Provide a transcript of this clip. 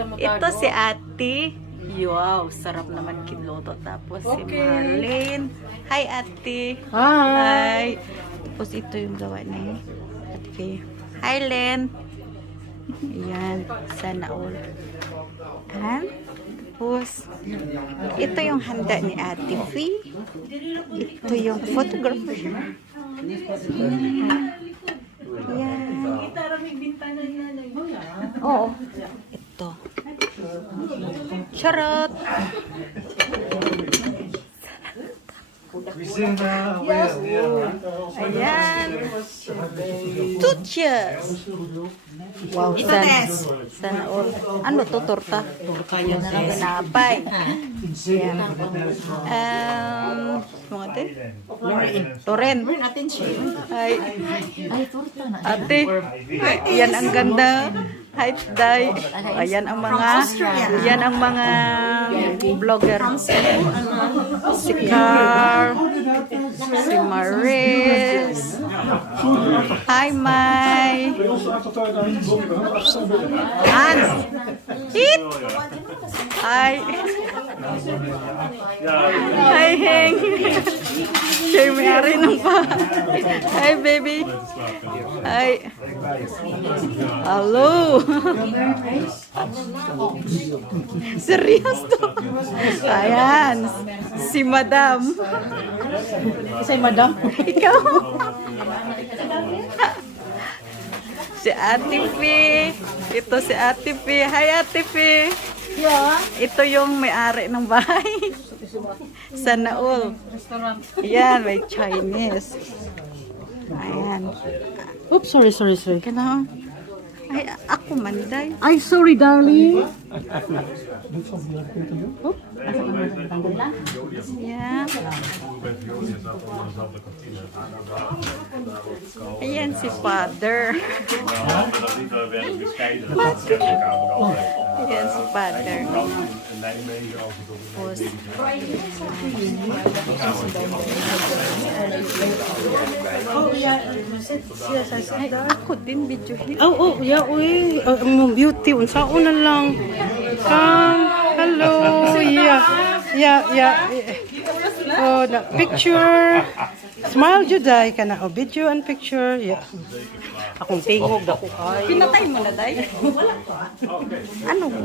Ito si Ate. Wow, sarap naman kinluto. Tapos si Marlene. Hi, Ate. Hi. Tapos ito yung gawa ni Ate. Hi, Len. Ayan, sana all. Tapos, ito yung handa ni Ate Fee. Ito yung photographer. Ayan. Oo. Ito. Charot. Ayan. Tutches. Wow, sana all. Ano to, torta? Pinapay. Ayan. Mga ate? Toren. Ay. Ate. Yan ang ganda. Hi, Day. Ayan ang mga vlogger. Si Carl, si Maris. Hi, Mai. Hans. Hit. Hi. Hi, Heng. Siya yung may-ari ng bahay. Hi, baby. Hi. Hello. Serious to. Ayan. Si Madam. Si Madam? Ikaw. Si Ate Fee. Ito si Ate Fee. Hi, Ate Fee. Ito yung may-ari ng bahay. Sana all. Ayan, may Chinese. Ayan. Oops, sorry. Kailangan. Ay, ako manday. Ay, sorry, darling. Yeah. Ayan si Father. Ayan si Father. Tapos, ay, ako din video hit. Oh, yeah, uy. Beauty, unsaon na lang. Hello, yeah. Oh, the picture. Smile, Juday ka na. Oh, video and picture. Yeah. Akong tingog, ako kay. Pinatay mo na, Day? Ano?